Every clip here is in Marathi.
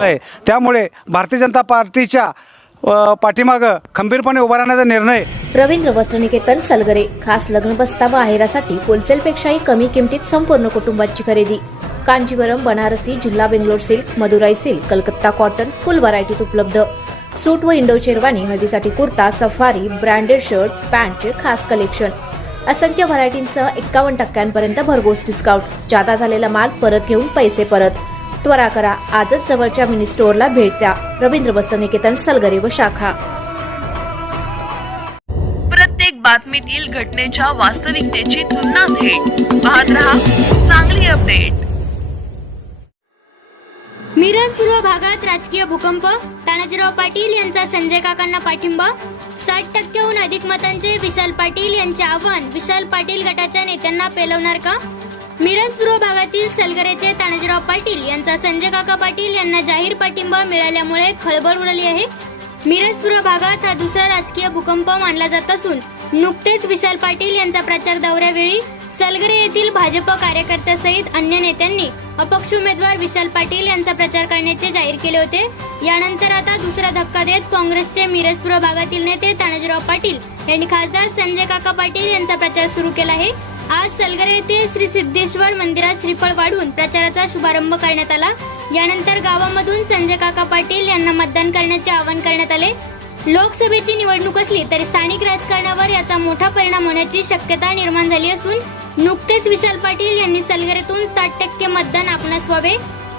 आहे. त्यामुळे भारतीय जनता पार्टीच्या पाठीमागं खंबीरपणे उभा राहण्याचा निर्णय रवींद्र वस्त्रनिकेतन सलगरे खास लग्न बस्ता व आहेरासाठी होलसेलपेक्षाही कमी किमतीत संपूर्ण कुटुंबाची खरेदी. कांजीवरम बनारसी जिल्हा Bangalore silk Madurai silk Calcutta cotton full व्हरायटीत उपलब्ध. सूट व इंडो शेरवानी हळदीसाठी कुर्ता सफारी ब्रँडेड शर्ट पॅन्टचे खास कलेक्शन. असंख्य व्हरायटींसह एक्कावन्न टक्क्यांपर्यंत भरघोस डिस्काउंट जादा झालेला माल परत घेऊन पैसे परत. त्वरा करा. आजच जवळच्या मिनी स्टोअरला भेट द्या. रवींद्र वस्त्रनिकेतन सलगरे व शाखा. प्रत्येक बातमीतील घटनेच्या वास्तविकतेची तुलना थेट. पाहत रहा चांगली अपडेट. मिरज पूर्व भागात राजकीय भूकंप तानाजीराव पाटील यांचा संजय काकांना पाठिंबा साठ टक्क्याहून अधिक मतांचे विशाल पाटील यांचे आव्हान विशाल पाटील गटाच्या नेत्यांना पेलवणार का? मिरज पूर्व भागातील सलगरेचे तानाजीराव पाटील यांचा संजय काका पाटील यांना जाहीर पाठिंबा मिळाल्यामुळे खळबळ उडाली आहे. मिरज पूर्व भागात हा दुसरा राजकीय भूकंप मानला जात असून नुकतेच विशाल पाटील यांचा प्रचार दौऱ्यावेळी सलगरे येथील भाजप कार्यकर्त्यासहित अन्य नेत्यांनी अपक्ष उमेदवार विशाल पाटील यांचा प्रचार करण्याचे जाहीर केले होते. यानंतर आता दुसरा धक्का देत काँग्रेसचे मिरज पूर्व भागातील नेते तानाजीराव पाटील यांनी खासदार संजय काका पाटील यांचा प्रचार सुरू केला आहे. आज सलगरे येथे श्री सिद्धेश्वर मंदिरात श्रीफळ वाढून प्रचाराचा शुभारंभ करण्यात आला. यानंतर गावामधून संजय काका पाटील यांना मतदान करण्याचे आवाहन करण्यात आले. लोकसभेची निवडणूक असली तरी स्थानिक राजकारणावर याचा मोठा परिणाम होण्याची शक्यता निर्माण झाली असून नुकतेच विशाल पाटील यांनी सलगरेतून साठ टक्के मतदान आपणास व्हावे.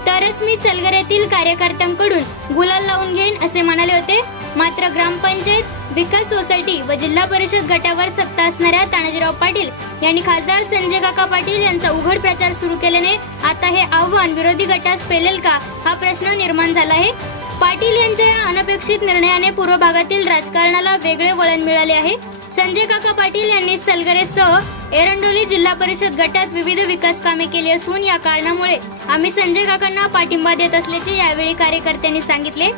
तरच मी सलगरेतील कार्यकर्त्यांकडून गुलाल लावून घेईन असे म्हणाले होते. मात्र ग्रामपंचायत विकास सोसायटी व जिल्हा परिषद गटावर सत्ता असणाऱ्या तानाजीराव पाटील यांनी खासदार संजय काका पाटील यांचा उघड प्रचार सुरू केल्याने आता हे आव्हान विरोधी गटास पेलेल का हा प्रश्न निर्माण झाला आहे. पाटील यांच्या या अनपेक्षित निर्णयाने पूर्व भागातील राजकारणाला वेगळे वळण मिळाले आहे. संजय काका पाटील यांनी सलगरेसह एरंडोली जिल्हा परिषद गटात विविध विकास कामे केली असून या कारणामुळे आम्ही संजय काकांना पाठिंबा देत असल्याचे यावेळी कार्यकर्त्यांनी सांगितले.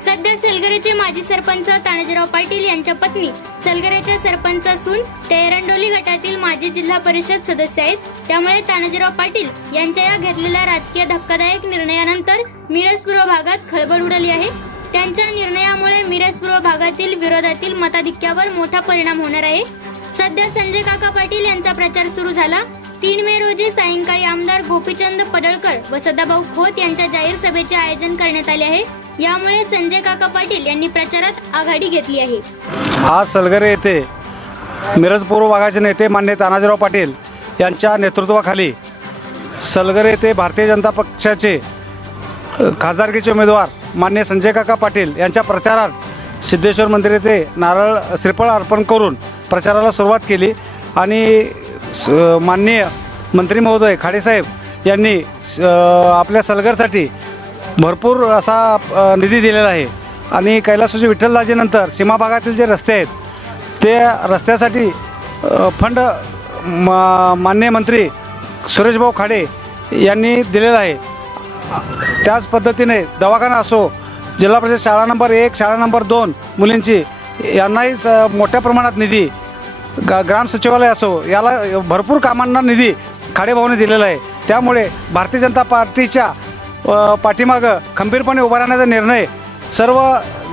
सध्या सलगरेचे माजी सरपंच तानाजीराव पाटील यांच्या पत्नी सलगरेच्या सरपंच असून ते एरंडोली गटातील माजी जिल्हा परिषद सदस्य आहेत. त्यामुळे तानाजीराव पाटील यांच्या या घेतलेल्या राजकीय धक्कादायक निर्णयानंतर मिरज पूर्व भागात खळबळ उडाली आहे. त्यांच्या निर्णयामुळे मिरज पूर्व भागातील विरोधातील मताधिक्यावर मोठा परिणाम होणार आहे. सध्या संजय काका पाटील यांचा प्रचार सुरू झाला. तीन मे रोजी सायंकाळी आमदार गोपीचंद पडळकर व सदाभाऊ खोत यांच्या जाहीर सभेचे आयोजन करण्यात आले आहे. यामुळे संजय काका पाटील यांनी प्रचारात आघाडी घेतली आहे. आज सलगरे येथे मिरज पूर्व भागाचे नेते मान्य तानाजीराव पाटील यांच्या नेतृत्वाखाली सलगरे येथे भारतीय जनता पक्षाचे खासदारकीचे उमेदवार मान्य संजय काका पाटील यांच्या प्रचारात सिद्धेश्वर मंदिर येथे नारळ श्रीफळ अर्पण करून प्रचाराला सुरुवात केली आणि स- माननीय मंत्री महोदय खाडेसाहेब यांनी स- आपल्या सलगरसाठी भरपूर असा निधी दिलेला आहे. आणि कैलासोजी विठ्ठलदाजीनंतर सीमा भागातील जे रस्ते आहेत ते रस्त्यासाठी फंड मा मान्य मंत्री सुरेशभाऊ खाडे यांनी दिलेला आहे. त्याच पद्धतीने दवाखाना असो जिल्हा परिषद शाळा नंबर एक शाळा नंबर दोन मुलींची यांनाही मोठ्या प्रमाणात निधी ग ग्राम सचिवालय असो याला भरपूर कामांना निधी खाडेभाऊने दिलेला आहे. त्यामुळे भारतीय जनता पार्टीच्या पाठीमागं खंबीरपणे उभा राहण्याचा निर्णय सर्व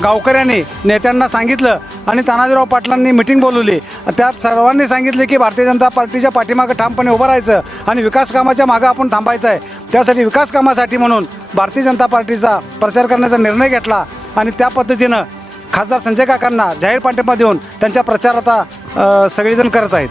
गावकऱ्यांनी नेत्यांना सांगितलं आणि तानाजीराव पाटलांनी मिटिंग बोलवली. त्यात सर्वांनी सांगितले की भारतीय जनता पार्टीच्या पाठीमागं ठामपणे उभं राहायचं आणि विकास कामाच्या मागं आपण थांबायचं आहे. त्यासाठी विकास कामासाठी म्हणून भारतीय जनता पार्टीचा प्रचार करण्याचा निर्णय घेतला आणि त्या पद्धतीनं खासदार संजय काकांना जाहीर पाठिंबा देऊन त्यांच्या प्रचार आता सगळेजण करत आहेत.